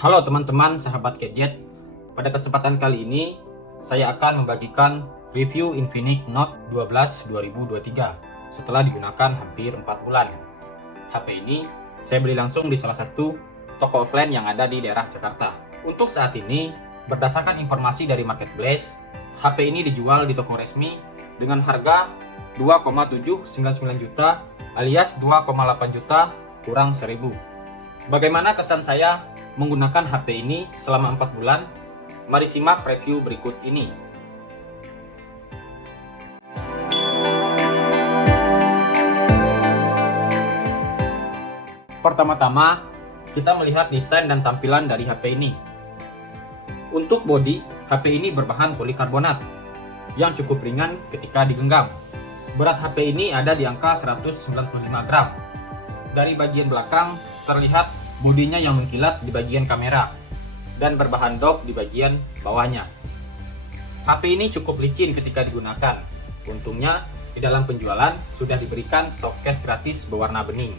Halo teman-teman sahabat gadget. Pada kesempatan kali ini saya akan membagikan review Infinix Note 12 2023 setelah digunakan hampir 4 bulan. HP ini saya beli langsung di salah satu toko offline yang ada di daerah Jakarta. Untuk saat ini, berdasarkan informasi dari Marketplace, HP ini dijual di toko resmi dengan harga 2,799 juta alias 2,8 juta kurang 1000. Bagaimana kesan saya menggunakan HP ini selama 4 bulan? Mari simak review berikut ini. Pertama-tama, kita melihat desain dan tampilan dari HP ini. Untuk bodi, HP ini berbahan polikarbonat yang cukup ringan ketika digenggam. Berat HP ini ada di angka 195 gram. Dari bagian belakang terlihat bodinya yang mengkilat di bagian kamera dan berbahan dock di bagian bawahnya. HP ini cukup licin ketika digunakan. Untungnya di dalam penjualan sudah diberikan softcase gratis berwarna bening.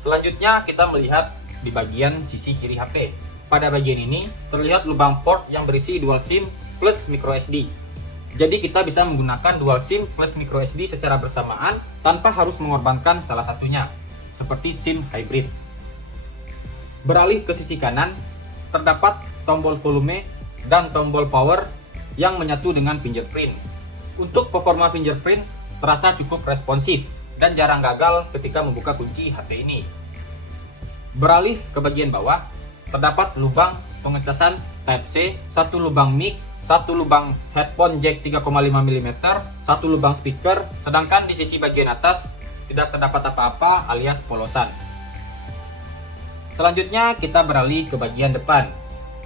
Selanjutnya kita melihat di bagian sisi kiri HP. Pada bagian ini terlihat lubang port yang berisi dual SIM plus microSD. Jadi kita bisa menggunakan dual SIM plus microSD secara bersamaan tanpa harus mengorbankan salah satunya, seperti SIM hybrid. Beralih ke sisi kanan, terdapat tombol volume dan tombol power yang menyatu dengan fingerprint. Untuk performa fingerprint terasa cukup responsif dan jarang gagal ketika membuka kunci HP ini. Beralih ke bagian bawah, terdapat lubang pengecasan Type-C, satu lubang mic, satu lubang headphone jack 3,5 mm, satu lubang speaker, sedangkan di sisi bagian atas tidak terdapat apa-apa alias polosan. Selanjutnya kita beralih ke bagian depan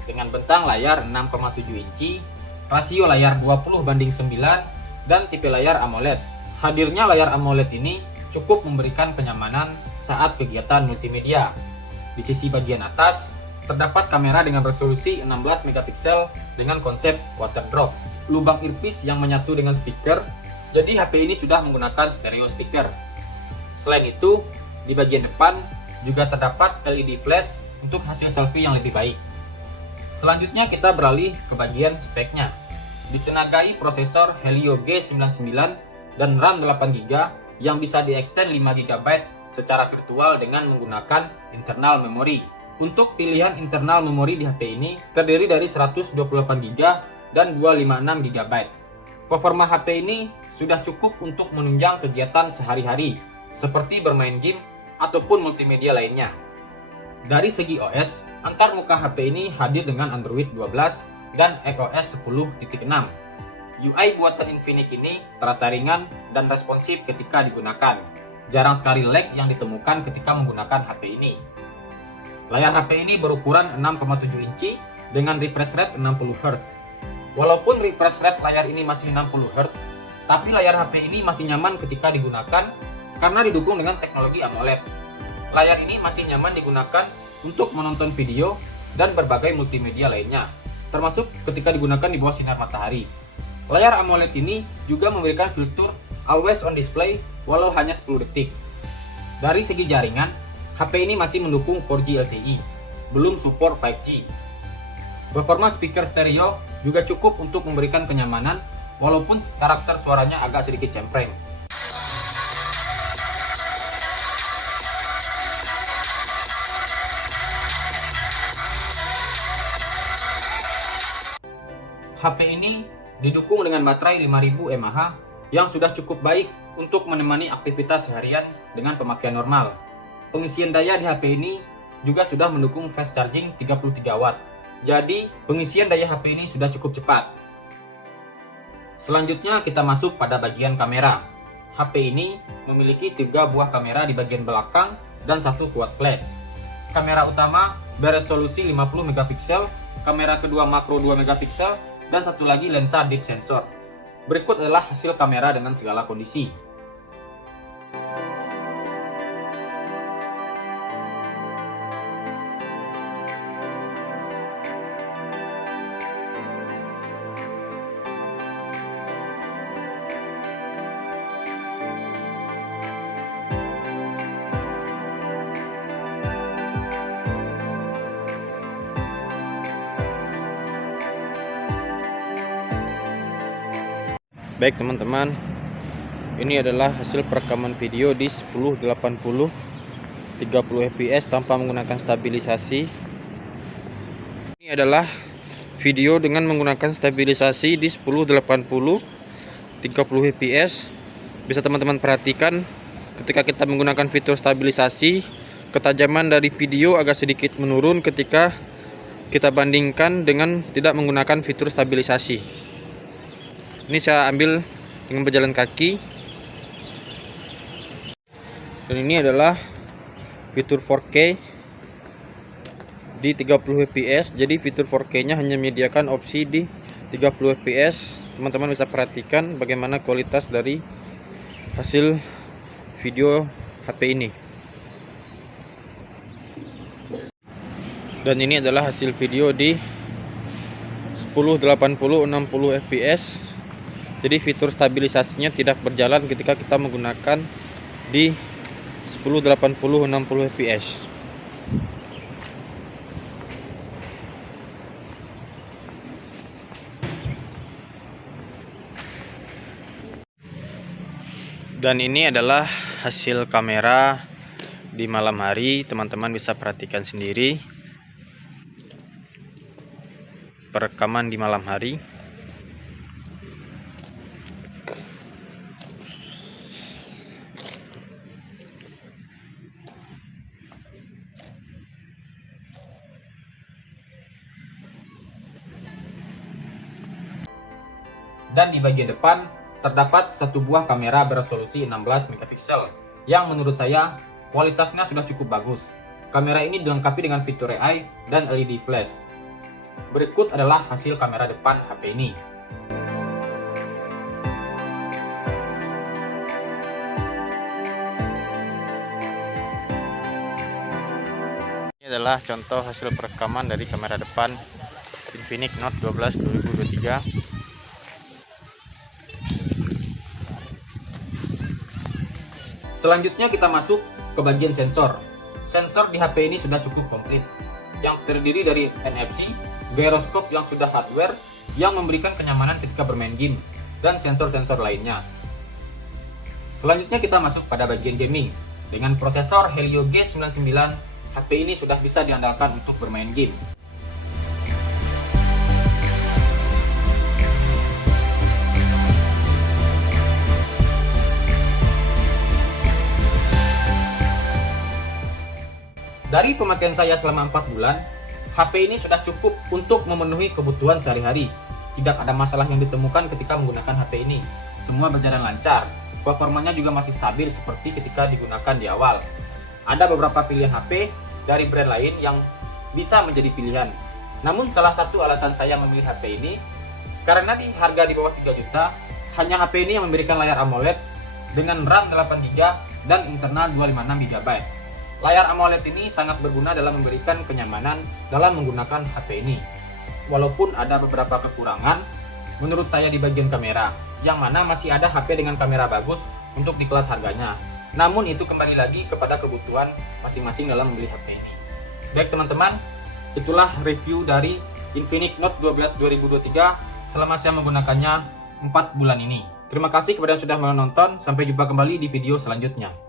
dengan bentang layar 6,7 inci, rasio layar 20:9 dan tipe layar AMOLED. Hadirnya layar AMOLED ini cukup memberikan kenyamanan saat kegiatan multimedia. Di sisi bagian atas terdapat kamera dengan resolusi 16 megapiksel dengan konsep water drop, lubang earpiece yang menyatu dengan speaker, jadi HP ini sudah menggunakan stereo speaker. Selain itu, di bagian depan juga terdapat LED flash untuk hasil selfie yang lebih baik. Selanjutnya kita beralih ke bagian speknya. Ditenagai prosesor Helio G99 dan RAM 8GB yang bisa diextend 5GB secara virtual dengan menggunakan internal memory. Untuk pilihan internal memori di HP ini terdiri dari 128GB dan 256GB. Performa HP ini sudah cukup untuk menunjang kegiatan sehari-hari seperti bermain game ataupun multimedia lainnya. Dari segi OS, antarmuka HP ini hadir dengan Android 12 dan iOS 10.6. UI buatan Infinix ini terasa ringan dan responsif ketika digunakan. Jarang sekali lag yang ditemukan ketika menggunakan HP ini. Layar HP ini berukuran 6,7 inci dengan refresh rate 60Hz. Walaupun refresh rate layar ini masih 60Hz, tapi layar HP ini masih nyaman ketika digunakan karena didukung dengan teknologi AMOLED. Layar ini masih nyaman digunakan untuk menonton video dan berbagai multimedia lainnya, termasuk ketika digunakan di bawah sinar matahari. Layar AMOLED ini juga memberikan fitur Always on Display walau hanya 10 detik. Dari segi jaringan, HP ini masih mendukung 4G LTE, belum support 5G. Performa speaker stereo juga cukup untuk memberikan kenyamanan, walaupun karakter suaranya agak sedikit cempreng. HP ini didukung dengan baterai 5000 mAh yang sudah cukup baik untuk menemani aktivitas seharian dengan pemakaian normal. Pengisian daya di HP ini juga sudah mendukung fast charging 33 watt. Jadi, pengisian daya HP ini sudah cukup cepat. Selanjutnya kita masuk pada bagian kamera. HP ini memiliki 3 buah kamera di bagian belakang dan 1 quad flash. Kamera utama beresolusi 50 megapiksel, kamera kedua makro 2 megapiksel, dan satu lagi lensa deep sensor. Berikut adalah hasil kamera dengan segala kondisi. Baik teman-teman, ini adalah hasil perekaman video di 1080 30 fps tanpa menggunakan stabilisasi. Ini adalah video dengan menggunakan stabilisasi di 1080 30 fps. Bisa teman-teman perhatikan ketika kita menggunakan fitur stabilisasi, ketajaman dari video agak sedikit menurun ketika kita bandingkan dengan tidak menggunakan fitur stabilisasi. Ini saya ambil dengan berjalan kaki. Dan ini adalah fitur 4K di 30 fps. Jadi fitur 4K nya hanya menyediakan opsi di 30 fps. Teman-teman bisa perhatikan bagaimana kualitas dari hasil video HP ini. Dan ini adalah hasil video di 1080 60 fps. Jadi fitur stabilisasinya tidak berjalan ketika kita menggunakan di 1080 60 fps. Dan ini adalah hasil kamera di malam hari. Teman-teman bisa perhatikan sendiri perekaman di malam hari. Dan di bagian depan terdapat satu buah kamera beresolusi 16 megapiksel yang menurut saya kualitasnya sudah cukup bagus. Kamera ini dilengkapi dengan fitur AI dan LED flash. Berikut adalah hasil kamera depan HP ini. Ini adalah contoh hasil perekaman dari kamera depan Infinix Note 12 2023. Selanjutnya kita masuk ke bagian sensor. Sensor di HP ini sudah cukup komplit, yang terdiri dari NFC, gyroskop yang sudah hardware, yang memberikan kenyamanan ketika bermain game, dan sensor-sensor lainnya. Selanjutnya kita masuk pada bagian gaming. Dengan prosesor Helio G99, HP ini sudah bisa diandalkan untuk bermain game. Dari pemakaian saya selama 4 bulan, HP ini sudah cukup untuk memenuhi kebutuhan sehari-hari. Tidak ada masalah yang ditemukan ketika menggunakan HP ini. Semua berjalan lancar. Performanya juga masih stabil seperti ketika digunakan di awal. Ada beberapa pilihan HP dari brand lain yang bisa menjadi pilihan. Namun salah satu alasan saya memilih HP ini karena di harga di bawah 3 juta, hanya HP ini yang memberikan layar AMOLED dengan RAM 8GB dan internal 256GB. Layar AMOLED ini sangat berguna dalam memberikan kenyamanan dalam menggunakan HP ini. Walaupun ada beberapa kekurangan menurut saya di bagian kamera, yang mana masih ada HP dengan kamera bagus untuk di kelas harganya. Namun itu kembali lagi kepada kebutuhan masing-masing dalam membeli HP ini. Baik teman-teman, itulah review dari Infinix Note 12 2023 selama saya menggunakannya 4 bulan ini. Terima kasih kepada yang sudah menonton, sampai jumpa kembali di video selanjutnya.